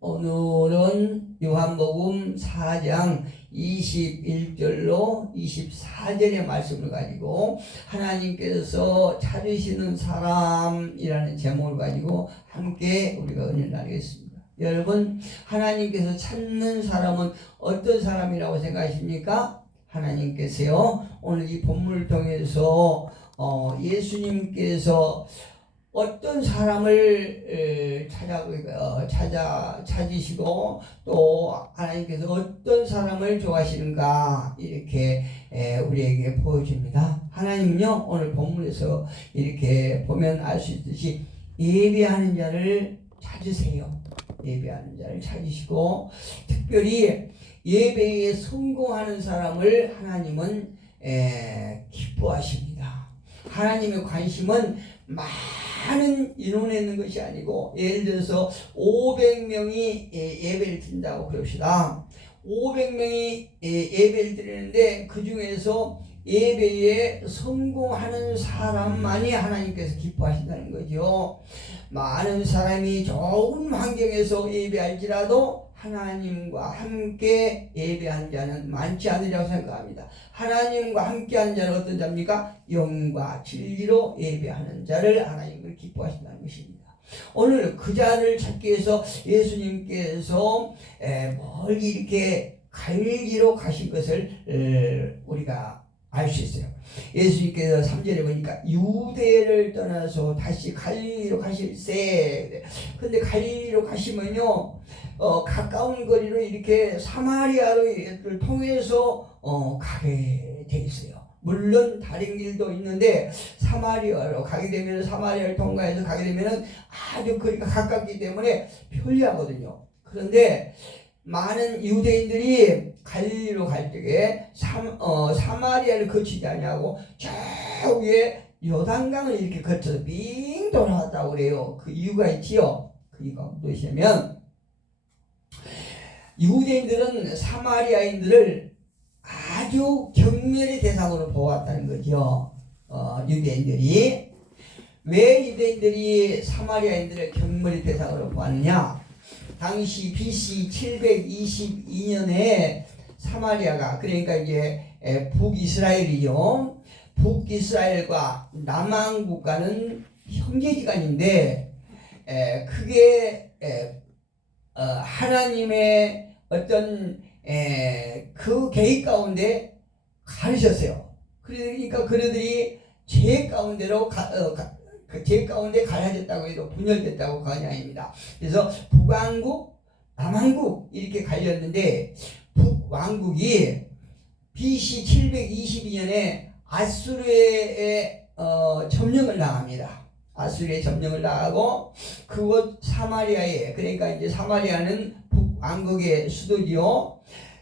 오늘은 요한복음 4장 21절로 24절의 말씀을 가지고 하나님께서 찾으시는 사람이라는 제목을 가지고 함께 우리가 은혜를 나누겠습니다. 여러분, 하나님께서 찾는 사람은 어떤 사람이라고 생각하십니까? 하나님께서요, 오늘 이 본문을 통해서 예수님께서 어떤 사람을 찾으시고 또 하나님께서 어떤 사람을 좋아하시는가 이렇게 우리에게 보여줍니다. 하나님은요, 오늘 본문에서 이렇게 보면 알 수 있듯이 예배하는 자를 찾으세요. 예배하는 자를 찾으시고 특별히 예배에 성공하는 사람을 하나님은 기뻐하십니다. 하나님의 관심은 많은 인원에 있는 것이 아니고, 예를 들어서 500명이 예배를 드린다고 그럽시다. 500명이 예배를 드리는데 그 중에서 예배에 성공하는 사람만이 하나님께서 기뻐하신다는 거죠. 많은 사람이 좋은 환경에서 예배할지라도 하나님과 함께 예배한 자는 많지 않으리라고 생각합니다. 하나님과 함께하는 자는 어떤 자입니까? 영과 진리로 예배하는 자를 하나님을 기뻐하신다는 것입니다. 오늘 그 자를 찾기 위해서 예수님께서 멀리 이렇게 갈리로 가신 것을 우리가 알 수 있어요. 예수님께서 3절에 보니까 유대를 떠나서 다시 갈릴리로 가실세. 근데 갈릴리로 가시면요, 가까운 거리로 이렇게 사마리아를 통해서 가게 돼 있어요. 물론 다른 길도 있는데 사마리아로 가게 되면, 사마리아를 통과해서 가게 되면 아주 거리가 가깝기 때문에 편리하거든요. 그런데 많은 유대인들이 갈릴리로 갈 적에 사마리아를 거치지 않냐고 저 위에 요단강을 이렇게 거쳐서 빙 돌아왔다고 그래요. 그 이유가 있지요. 그 이유가 무엇이냐면, 유대인들은 사마리아인들을 아주 경멸의 대상으로 보았다는 거죠. 유대인들이 왜 유대인들이 사마리아인들을 경멸의 대상으로 보았느냐? 당시 BC 722년에 사마리아가, 그러니까 이제 북이스라엘이요, 북이스라엘과 남한 국가는 형제지간인데, 그게 하나님의 어떤 그 계획 가운데 가르쳤어요. 그러니까 그들이 죄 가운데로 그 죄 가운데 갈라졌다고 해도 분열됐다고 그건 아닙니다. 그래서 북왕국, 남왕국 이렇게 갈렸는데, 북왕국이 BC 722년에 아수르의 점령을 당합니다. 아수르의 점령을 당하고 그곳 사마리아에, 그러니까 이제 사마리아는 북왕국의 수도지요.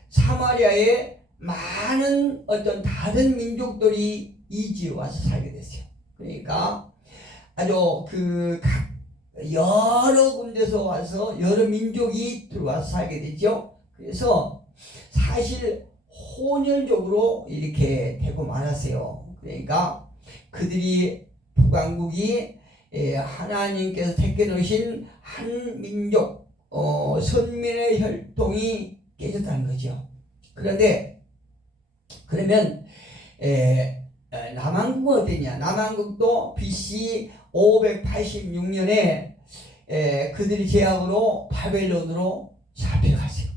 사마리아에 많은 어떤 다른 민족들이 이주해 와서 살게 됐어요. 그러니까 아주 각 여러 군데서 와서 여러 민족이 들어와서 살게 됐죠. 그래서 사실 혼혈적으로 이렇게 되고 말았어요. 그러니까 그들이, 북왕국이 하나님께서 택해 놓으신 한 민족, 선민의 혈통이 깨졌다는 거죠. 그런데 그러면 남한국은 어땠냐? 남한국도 BC 586년에 그들이 제약으로 바벨론으로 잡혀갔어요.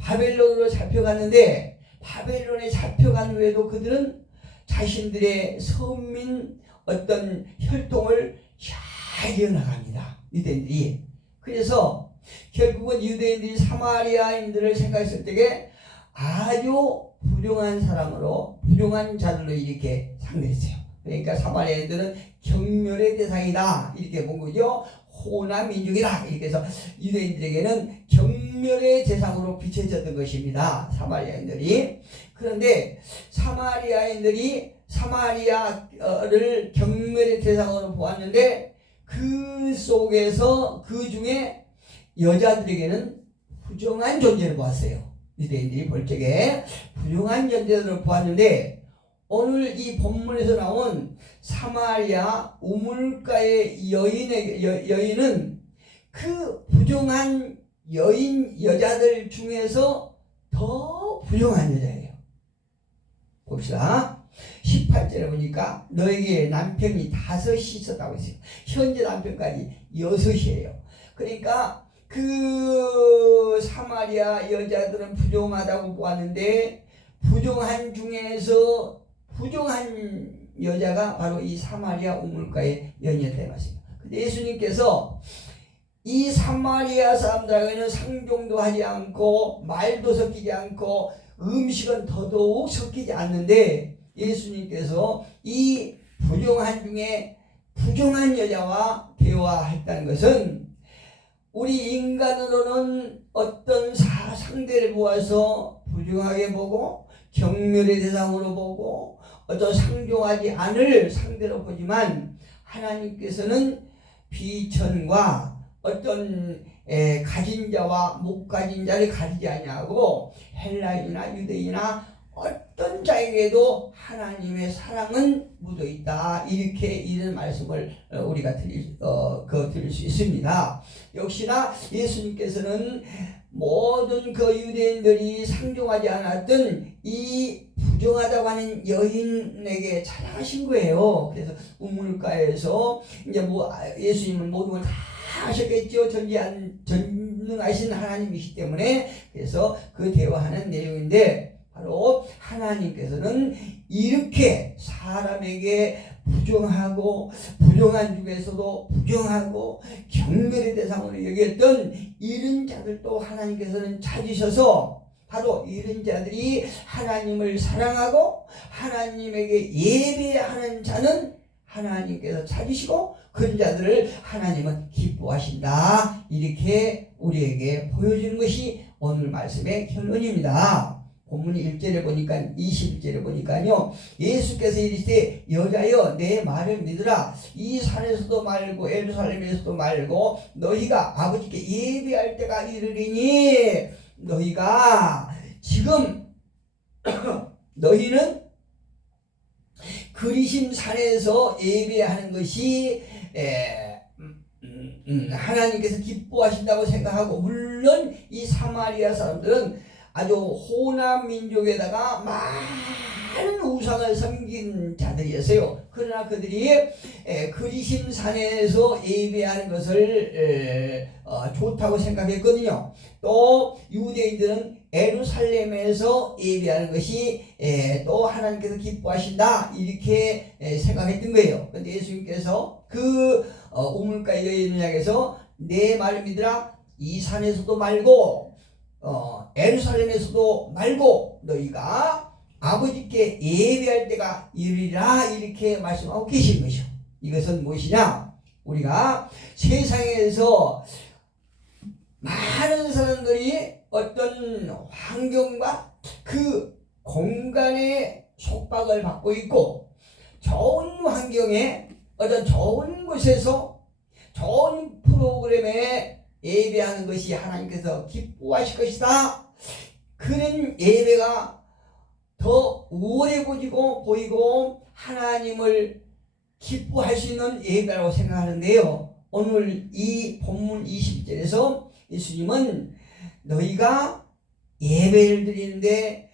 바벨론으로 잡혀갔는데, 바벨론에 잡혀간 후에도 그들은 자신들의 선민 어떤 혈통을 잘 이어나갑니다. 유대인들이. 그래서 결국은 유대인들이 사마리아인들을 생각했을 때에 아주 불용한 사람으로, 불용한 자들로 이렇게 상대했어요. 그러니까 사마리아인들은 경멸의 대상이다 이렇게 본 거죠. 호남 민족이다 이렇게 해서 유대인들에게는 경멸의 대상으로 비춰졌던 것입니다, 사마리아인들이. 그런데 사마리아인들이 사마리아를 경멸의 대상으로 보았는데, 그 속에서 그 중에 여자들에게는 부정한 존재를 보았어요. 유대인들이 볼 적에 부정한 존재들을 보았는데, 오늘 이 본문에서 나온 사마리아 우물가의 여인은 그 부정한 여자들 중에서 더 부정한 여자예요. 봅시다. 18절에 보니까 너에게 남편이 5이 있었다고 했어요. 현재 남편까지 6이에요. 그러니까 그 사마리아 여자들은 부정하다고 보았는데 부정한 중에서 부정한 여자가 바로 이 사마리아 우물가의 여인이었다는 것입니다. 근데 예수님께서 이 사마리아 사람들에게는 상종도 하지 않고 말도 섞이지 않고 음식은 더더욱 섞이지 않는데 예수님께서 이 부정한 중에 부정한 여자와 대화했다는 것은 우리 인간으로는 어떤 상대를 보아서 부정하게 보고 경멸의 대상으로 보고 어떤 상종하지 않을 상대로 보지만 하나님께서는 비천과 어떤 가진 자와 못 가진 자를 가리지 아니하고 헬라인이나 유대인이나 어떤 자에게도 하나님의 사랑은 묻어 있다. 이렇게 이런 말씀을 우리가 들을 수 있습니다. 역시나 예수님께서는 모든 그 유대인들이 상종하지 않았던 이 부정하다고 하는 여인에게 찾아가신 거예요. 그래서 우물가에서 이제 예수님은 모든 걸 다 하셨겠죠. 전능하신 하나님이시기 때문에. 그래서 그 대화하는 내용인데 바로 하나님께서는 이렇게 사람에게 부정하고 부정한 중에서도 부정하고 경멸의 대상으로 여겼던 이런 자들도 하나님께서는 찾으셔서 바로 이런 자들이 하나님을 사랑하고 하나님에게 예배하는 자는 하나님께서 찾으시고 그런 자들을 하나님은 기뻐하신다. 이렇게 우리에게 보여주는 것이 오늘 말씀의 결론입니다. 본문 1절에 보니까 21절에 보니까요. 예수께서 이르시되 여자여 내 말을 믿으라. 이 산에서도 말고 예루살렘에서도 말고 너희가 아버지께 예배할 때가 이르리니 너희가 지금 너희는 그리심 산에서 예배하는 것이 하나님께서 기뻐하신다고 생각하고 물론 이 사마리아 사람들은 아주 호남 민족에다가 많은 우상을 섬긴 자들이었어요. 그러나 그들이 그리심 산에서 예배하는 것을 좋다고 생각했거든요. 또 유대인들은 예루살렘에서 예배하는 것이 또 하나님께서 기뻐하신다 이렇게 생각했던 거예요. 그런데 예수님께서 그 우물가 여인을 향해서 내 말을 믿으라. 이 산에서도 말고 예루살렘에서도 말고 너희가 아버지께 예배할 때가 이르리라 이렇게 말씀하고 계신 것이요. 이것은 무엇이냐? 우리가 세상에서 많은 사람들이 어떤 환경과 그 공간에 속박을 받고 있고 좋은 환경에 어떤 좋은 곳에서 좋은 프로그램에 예배하는 것이 하나님께서 기뻐하실 것이다. 그런 예배가 더 오래 보이고 하나님을 기뻐할 수 있는 예배라고 생각하는데요. 오늘 이 본문 20절에서 예수님은 너희가 예배를 드리는데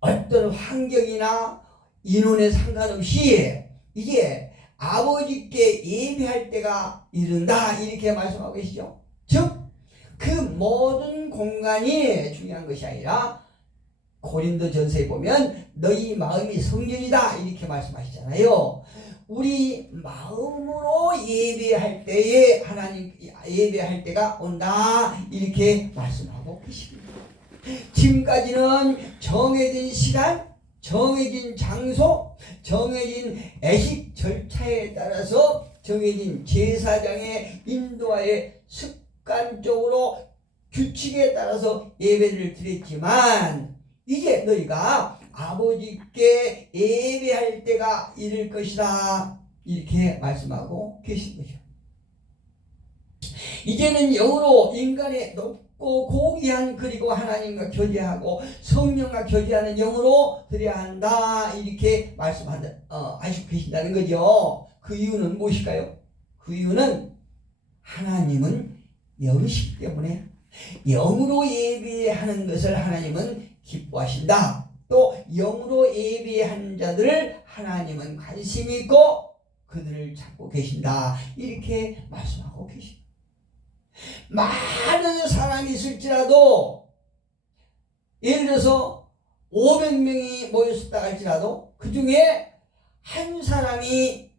어떤 환경이나 인원에 상관없이 이제 아버지께 예배할 때가 이른다 이렇게 말씀하고 계시죠. 즉 그 모든 공간이 중요한 것이 아니라 고린도전서에 보면 너희 마음이 성전이다 이렇게 말씀하시잖아요. 우리 마음으로 예배할 때에 하나님 예배할 때가 온다 이렇게 말씀하고 계십니다. 지금까지는 정해진 시간, 정해진 장소, 정해진 애식 절차에 따라서 정해진 제사장의 인도하에 습관적으로 규칙에 따라서 예배를 드렸지만 이제 너희가 아버지께 예배할 때가 이를 것이다 이렇게 말씀하고 계신 거죠. 이제는 영으로 인간의 높고 고귀한 그리고 하나님과 교제하고 성령과 교제하는 영으로 드려야 한다 이렇게 하시고 계신다는 거죠. 그 이유는 무엇일까요? 그 이유는 하나님은 영이시기 때문에 영으로 예배하는 것을 하나님은 기뻐하신다. 또 영으로 예배하는 자들을 하나님은 관심 있고 그들을 찾고 계신다. 이렇게 말씀하고 계십니다. 많은 사람이 있을지라도 예를 들어서 500명이 모였었다 할지라도 그 중에 한 사람이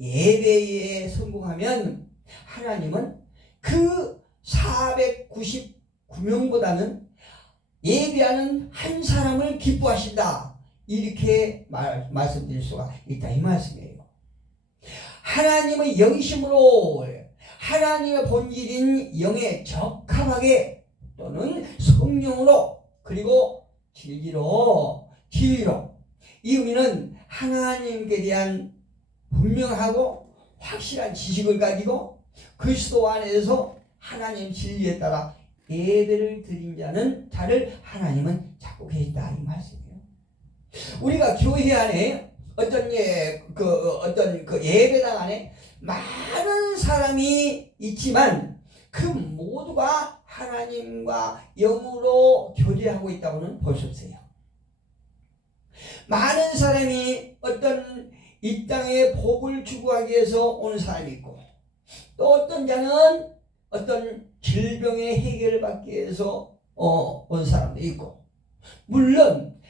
예배에 성공하면 하나님은 그 499명보다는 예배하는 한 사람을 기뻐하신다. 이렇게 말씀드릴 수가 있다 이 말씀이에요. 하나님의 영이심으로 하나님의 본질인 영에 적합하게 또는 성령으로 그리고 진리로 이 의미는 하나님께 대한 분명하고 확실한 지식을 가지고 그리스도 안에서 하나님 진리에 따라 예배를 드린 자를 하나님은 찾고 계신다 이 말씀이에요. 우리가 교회 안에 어떤 예배당 안에 많은 사람이 있지만 그 모두가 하나님과 영으로 교제하고 있다고는 볼 수 없어요. 많은 사람이 어떤 이 땅에 복을 추구하기 위해서 오는 사람이 있고 또 어떤 자는 어떤 질병의 해결을 받기 위해서 온 사람도 있고 물론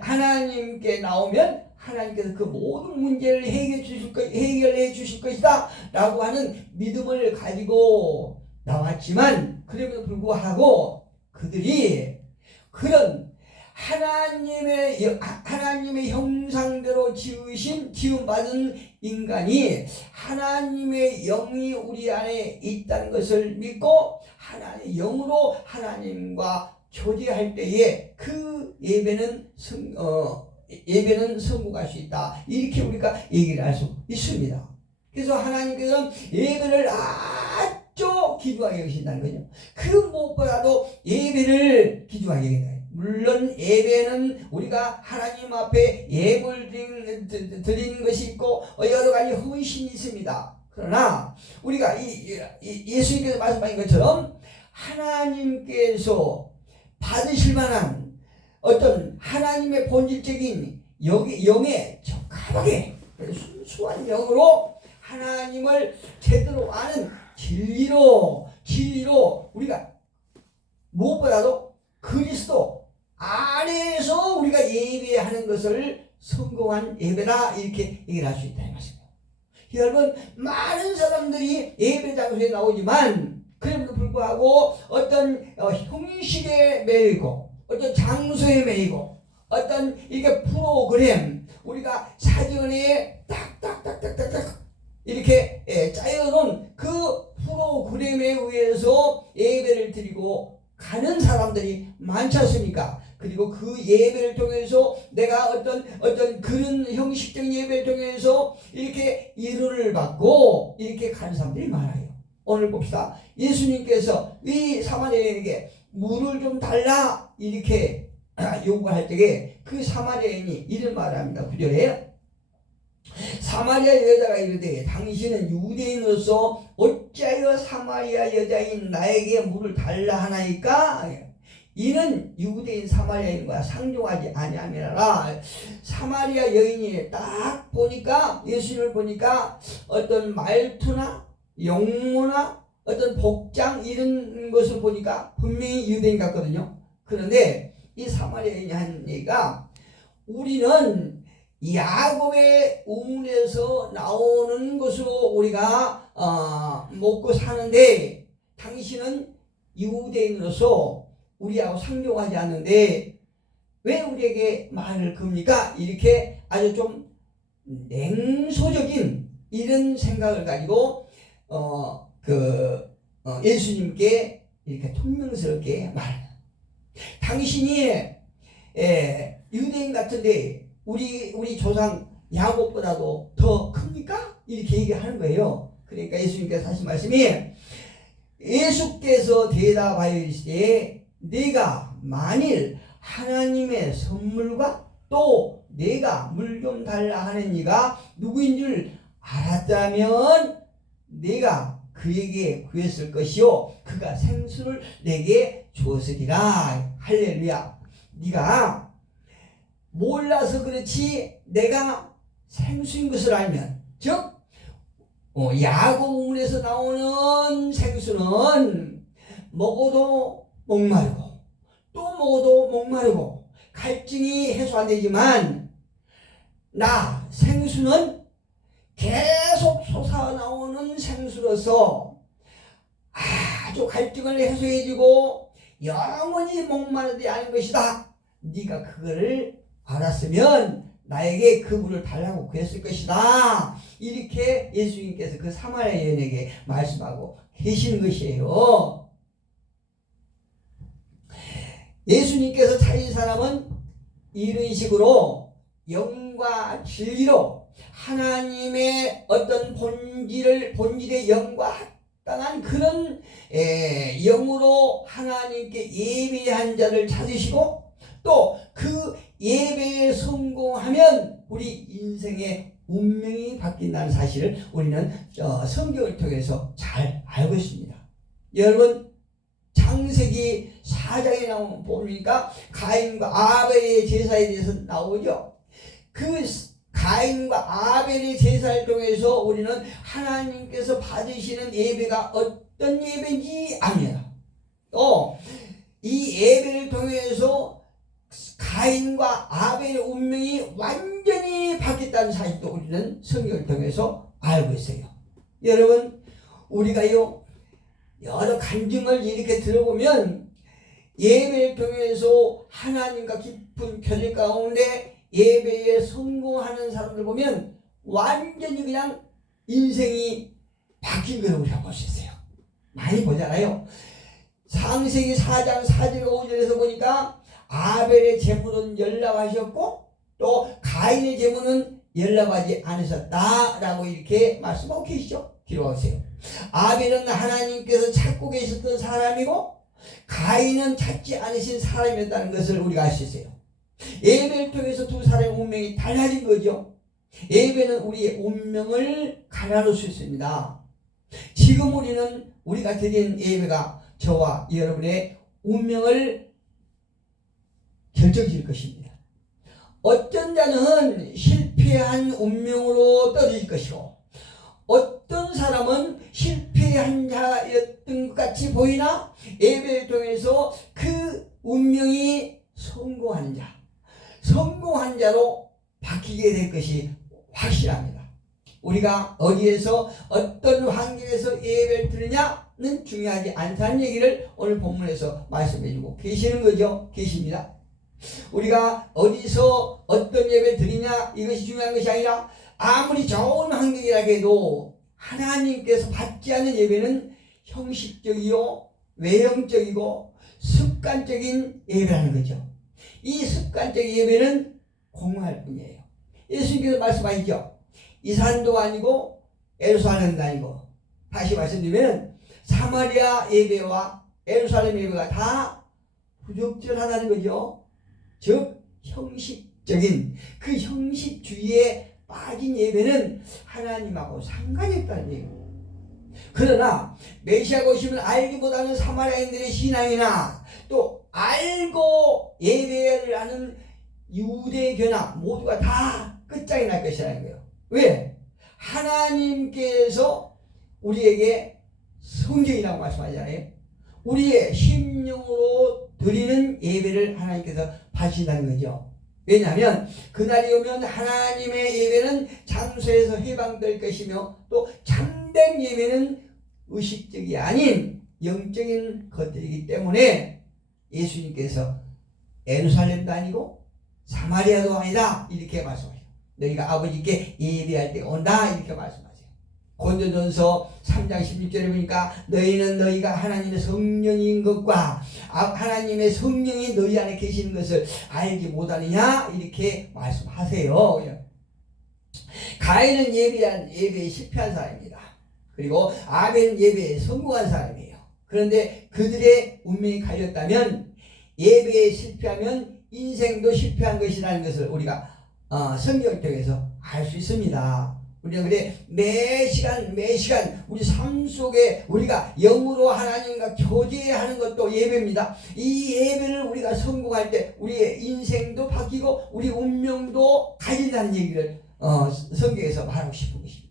하나님께 나오면 하나님께서 그 모든 문제를 해결해 주실 것이다 라고 하는 믿음을 가지고 나왔지만 그럼에도 불구하고 그들이 그런 하나님의 형상대로 지음받은 인간이 하나님의 영이 우리 안에 있다는 것을 믿고 하나님의 영으로 하나님과 교제할 때에 그 예배는 성공할 수 있다. 이렇게 우리가 얘기를 할 수 있습니다. 그래서 하나님께서는 예배를 아주 귀중하게 여기신다는 거죠. 그 무엇보다도 예배를 귀중하게 여긴다. 물론 예배는 우리가 하나님 앞에 예물을 드리는 것이 있고 여러 가지 헌신이 있습니다. 그러나 우리가 예수님께서 말씀하신 것처럼 하나님께서 받으실 만한 어떤 하나님의 본질적인 영에 적합하게 순수한 영으로 하나님을 제대로 아는 진리로 우리가 무엇보다도 그리스도 안에서 우리가 예배하는 것을 성공한 예배다 이렇게 얘기를 할 수 있다 이 말씀입니다. 여러분 많은 사람들이 예배 장소에 나오지만 그럼에도 불구하고 어떤 형식에 매이고 어떤 장소에 매이고 어떤 이게 프로그램 우리가 사전에 딱딱딱딱딱딱 이렇게 짜여놓은 그 프로그램에 의해서 예배를 드리고 가는 사람들이 많지 않습니까? 그리고 그 예배를 통해서 내가 어떤 그런 형식적인 예배를 통해서 이렇게 위로를 받고 이렇게 가는 사람들이 많아요. 오늘 봅시다. 예수님께서 이 사마리아인에게 물을 좀 달라 이렇게 요구할 때에 그 사마리아인이 이런 말을 합니다. 9절에 사마리아 여자가 이르되 당신은 유대인으로서 어찌하여 사마리아 여자인 나에게 물을 달라 하나이까? 이는 유대인 사마리아인과 상종하지 아니함이라. 사마리아 여인이 딱 보니까 예수님을 보니까 어떤 말투나 용모나 어떤 복장 이런 것을 보니까 분명히 유대인 같거든요. 그런데 이 사마리아인이 한 얘기가 우리는 야곱의 우물에서 나오는 것으로 우리가 먹고 사는데 당신은 유대인으로서 우리하고 상종하지 않는데 왜 우리에게 말을 겁니까? 이렇게 아주 좀 냉소적인 이런 생각을 가지고 예수님께 이렇게 퉁명스럽게 말합니다. 당신이 유대인 같은데 우리 조상 야곱보다도 더 큽니까? 이렇게 얘기하는 거예요. 그러니까 예수님께서 하신 말씀이 예수께서 대답하여 이르시되 네가 만일 하나님의 선물과 또 내가 물 좀 달라 하는 이가 누구인 줄 알았다면 네가 그에게 구했을 것이요 그가 생수를 내게 주었으리라. 할렐루야. 네가 몰라서 그렇지 내가 생수인 것을 알면, 즉 야고보문에서 나오는 생수는 먹어도 목마르고 또 먹어도 목마르고 갈증이 해소 안 되지만, 나 생수는 계속 솟아나오는 생수로서 아주 갈증을 해소해주고 영원히 목마르지 않은 것이다. 네가 그거를 알았으면 나에게 그 물을 달라고 구했을 것이다. 이렇게 예수님께서 그 사마리아 여인에게 말씀하고 계시는 것이에요. 예수님께서 찾은 사람은 이런 식으로 영과 진리로 하나님의 어떤 본질의 영과 합당한 그런 영으로 하나님께 예배한 자를 찾으시고, 또 그 예배에 성공하면 우리 인생의 운명이 바뀐다는 사실을 우리는 성경을 통해서 잘 알고 있습니다. 여러분, 창세기 4장에 나오는 보니까 가인과 아벨의 제사에 대해서 나오죠. 그 가인과 아벨의 제사를 통해서 우리는 하나님께서 받으시는 예배가 어떤 예배인지 압니다. 이 예배를 통해서 가인과 아벨의 운명이 완전히 바뀌었다는 사실도 우리는 성경을 통해서 알고 있어요. 여러분, 우리가요 여러 간증을 이렇게 들어보면 예배를 통해서 하나님과 깊은 교제 가운데 예배에 성공하는 사람들 보면 완전히 그냥 인생이 바뀐 걸 우리가 볼 수 있어요. 많이 보잖아요. 창세기 4장 4절 5절에서 보니까 아벨의 제물은 연락하셨고 또 가인의 제물은 연락하지 않으셨다라고 이렇게 말씀하고 계시죠. 기록하세요. 아벨은 하나님께서 찾고 계셨던 사람이고 가인은 찾지 않으신 사람이었다는 것을 우리가 알 수 있어요. 예배를 통해서 두 사람의 운명이 달라진 거죠. 예배는 우리의 운명을 갈아놓을 수 있습니다. 지금 우리가 드린 예배가 저와 여러분의 운명을 결정질 것입니다. 어떤 자는 실패한 운명으로 떨어질 것이고, 어떤 사람은 실패한 자였던 것 같이 보이나 예배를 통해서 그 운명이 성공한 자로 바뀌게 될 것이 확실합니다. 우리가 어디에서 어떤 환경에서 예배를 드느냐는 중요하지 않다는 얘기를 오늘 본문에서 말씀해주고 계시는 거죠. 계십니다. 우리가 어디서 어떤 예배를 드리냐 이것이 중요한 것이 아니라, 아무리 좋은 환경이라 해도 하나님께서 받지 않는 예배는 형식적이요 외형적이고 습관적인 예배라는 거죠. 이 습관적인 예배는 공허할 뿐이에요. 예수님께서 말씀하시죠. 이 산도 아니고 예루살렘도 아니고, 다시 말씀드리면 사마리아 예배와 예루살렘 예배가 다 부적절하다는 거죠. 즉 형식적인 그 형식주의에 빠진 예배는 하나님하고 상관이 없다는 얘기입니다. 그러나 메시아가 오시면 알기보다는 사마리아인들의 신앙이나 또 알고 예배를 하는 유대교나 모두가 다 끝장이 날 것이라는 거예요. 왜? 하나님께서 우리에게 성경이라고 말씀하잖아요. 우리의 심령으로 드리는 예배를 하나님께서 받으신다는 거죠. 왜냐하면 그날이 오면 하나님의 예배는 장소에서 해방될 것이며, 또 참된 예배는 의식적이 아닌 영적인 것들이기 때문에 예수님께서 예루살렘도 아니고 사마리아도 아니다 이렇게 말씀하세요. 너희가 아버지께 예배할 때가 온다 이렇게 말씀하세요. 고린도전서 3장 16절에 보니까 너희는 너희가 하나님의 성령인 것과 하나님의 성령이 너희 안에 계시는 것을 알지 못하느냐 이렇게 말씀하세요. 가인은 예배에 실패한 사람입니다. 그리고 아벨은 예배에 성공한 사람이에요. 그런데 그들의 운명이 갈렸다면, 예배에 실패하면 인생도 실패한 것이라는 것을 우리가 성경을 통해서 알 수 있습니다. 우리는 그래 매 시간 우리 삶 속에 우리가 영으로 하나님과 교제하는 것도 예배입니다. 이 예배를 우리가 성공할 때 우리의 인생도 바뀌고 우리 운명도 가진다는 얘기를 성경에서 말하고 싶은 것입니다.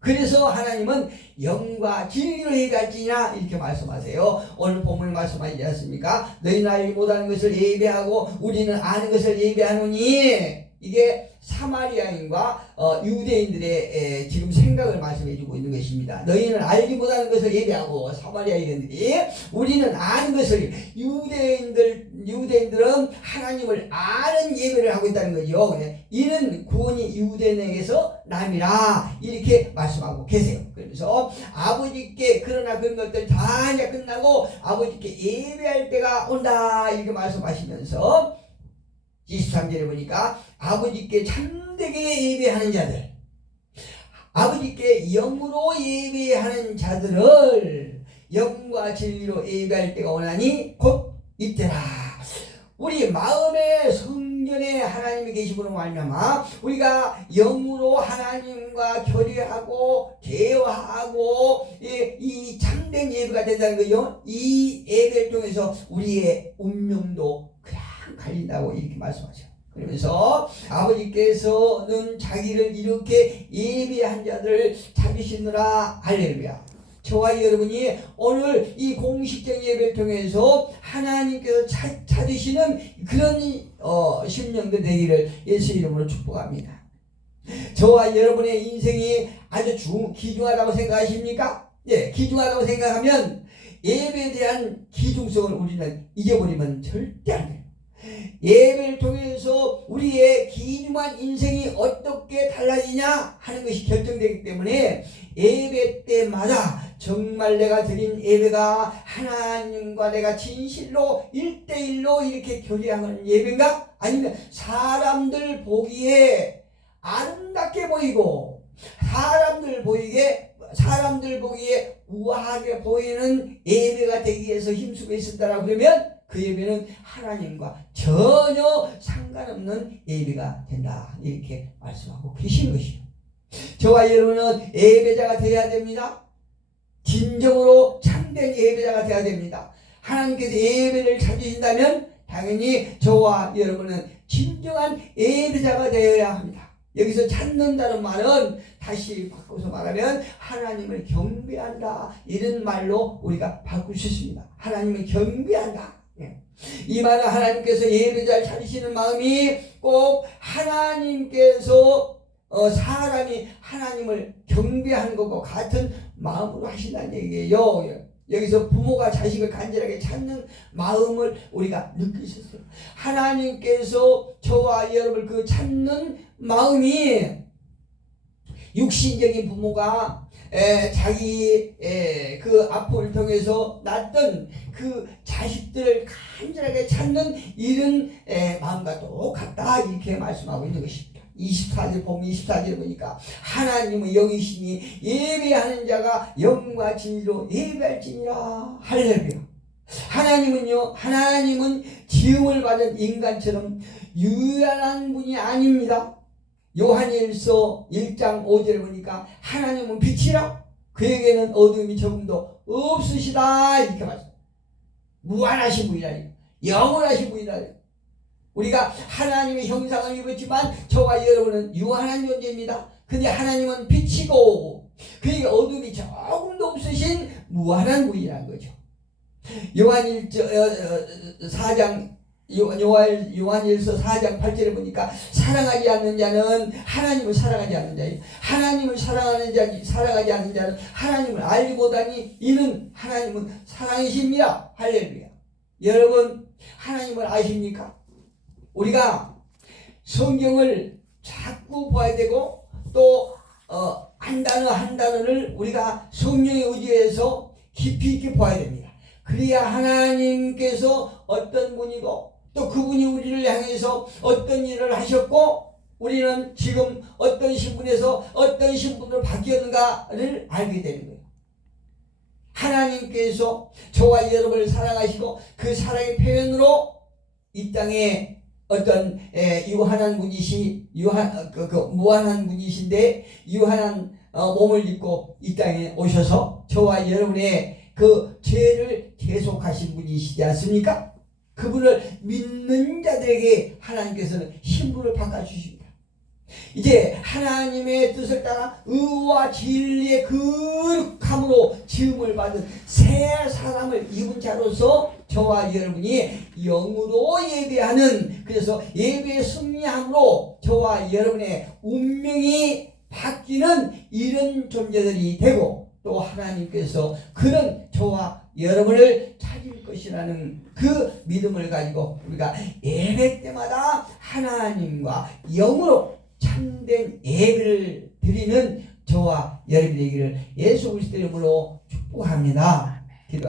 그래서 하나님은 영과 진리로 예배할지니라 이렇게 말씀하세요. 오늘 본문에 말씀하지 않습니까? 너희는 알지 못하는 것을 예배하고 우리는 아는 것을 예배하노니, 이게 사마리아인과 유대인들의 지금 생각을 말씀해주고 있는 것입니다. 너희는 알지 못하는 것을 예배하고, 사마리아인들이 우리는 아는 것을, 유대인들은 하나님을 아는 예배를 하고 있다는 거죠. 이는 구원이 유대인에게서 남이라 이렇게 말씀하고 계세요. 그래서 아버지께, 그러나 그런 것들 다 이제 끝나고 아버지께 예배할 때가 온다 이렇게 말씀하시면서 23절에 보니까 아버지께 참되게 예배하는 자들, 아버지께 영으로 예배하는 자들을 영과 진리로 예배할 때가 오나니 곧 이때라. 우리 마음의 성전에 하나님이 계심으로 말미암아 우리가 영으로 하나님과 교류하고 대화하고 이 참된 예배가 된다는 거죠. 이 예배를 통해서 우리의 운명도 그냥 갈린다고 이렇게 말씀하죠. 그러면서 아버지께서는 자기를 이렇게 예배한 자들을 찾으시느라. 할렐루야. 저와 여러분이 오늘 이 공식적 예배를 통해서 하나님께서 찾으시는 그런 심령들 되기를 예수 이름으로 축복합니다. 저와 여러분의 인생이 아주 귀중하다고 생각하십니까? 예, 귀중하다고 생각하면 예배에 대한 귀중성을 우리는 잊어버리면 절대 안 돼요. 예배를 통해서 우리의 귀중한 인생이 어떻게 달라지냐 하는 것이 결정되기 때문에 예배 때마다 정말 내가 드린 예배가 하나님과 내가 진실로 1대1로 이렇게 교제하는 예배인가? 아니면 사람들 보기에 아름답게 보이고 사람들 보기에 우아하게 보이는 예배가 되기 위해서 힘쓰고 있었다라고 그러면 그 예배는 하나님과 전혀 상관없는 예배가 된다 이렇게 말씀하고 계시는 것이요. 저와 여러분은 예배자가 되어야 됩니다. 진정으로 참된 예배자가 되어야 됩니다. 하나님께서 예배를 찾으신다면 당연히 저와 여러분은 진정한 예배자가 되어야 합니다. 여기서 찾는다는 말은 다시 바꿔서 말하면 하나님을 경배한다 이런 말로 우리가 바꿀 수 있습니다. 하나님을 경배한다. 이 말은 하나님께서 예배자를 찾으시는 마음이 꼭 하나님께서 사람이 하나님을 경배하는 것과 같은 마음으로 하신다는 얘기예요. 여기서 부모가 자식을 간절하게 찾는 마음을 우리가 느낄 수 있어요. 하나님께서 저와 여러분을 그 찾는 마음이 육신적인 부모가 자기 그 아픔을 통해서 낳았던 그 자식들을 간절하게 찾는 이런 마음과 똑같다 이렇게 말씀하고 있는 것입니다. 24절 보면 24절 보니까 하나님은 영이시니 예배하는 자가 영과 진리로 예배할지니라. 할렐루야. 하나님은 지음을 받은 인간처럼 유연한 분이 아닙니다. 요한일서 1장 5절에 보니까 하나님은 빛이라 그에게는 어둠이 조금도 없으시다 이렇게 말씀합니다. 무한하신 분이라, 영원하신 분이라. 우리가 하나님의 형상을 입었지만 저와 여러분은 유한한 존재입니다. 근데 하나님은 빛이고 그에게 어둠이 조금도 없으신 무한한 분이라는 거죠. 요한일서 4장 8절에 보니까 사랑하지 않는 자는 하나님을 사랑하지 않는 자예요. 하나님을 사랑하지 않는 자는 하나님을 알지 못하니 이는 하나님은 사랑이십니다. 할렐루야. 여러분 하나님을 아십니까? 우리가 성경을 자꾸 봐야 되고 또 한 단어를 우리가 성령의 의지에서 깊이 있게 봐야 됩니다. 그래야 하나님께서 어떤 분이고 또 그분이 우리를 향해서 어떤 일을 하셨고 우리는 지금 어떤 신분에서 어떤 신분으로 바뀌었는가를 알게 되는 거예요. 하나님께서 저와 여러분을 사랑하시고 그 사랑의 표현으로 이 땅에 어떤 유한한 무한한 분이신데 유한한 몸을 입고 이 땅에 오셔서 저와 여러분의 그 죄를 계속하신 분이시지 않습니까? 그분을 믿는 자들에게 하나님께서는 힘을 바꿔주십니다. 이제 하나님의 뜻을 따라 의와 진리의 거룩함으로 지음을 받은 새 사람을 입은 자로서 저와 여러분이 영으로 예배하는, 그래서 예배의 승리함으로 저와 여러분의 운명이 바뀌는 이런 존재들이 되고, 또 하나님께서 그런 저와 여러분을 찾을 것이라는 그 믿음을 가지고 우리가 예배 때마다 하나님과 영으로 참된 예배를 드리는 저와 여러분이 되기를 예수 그리스도 이름으로 축복합니다.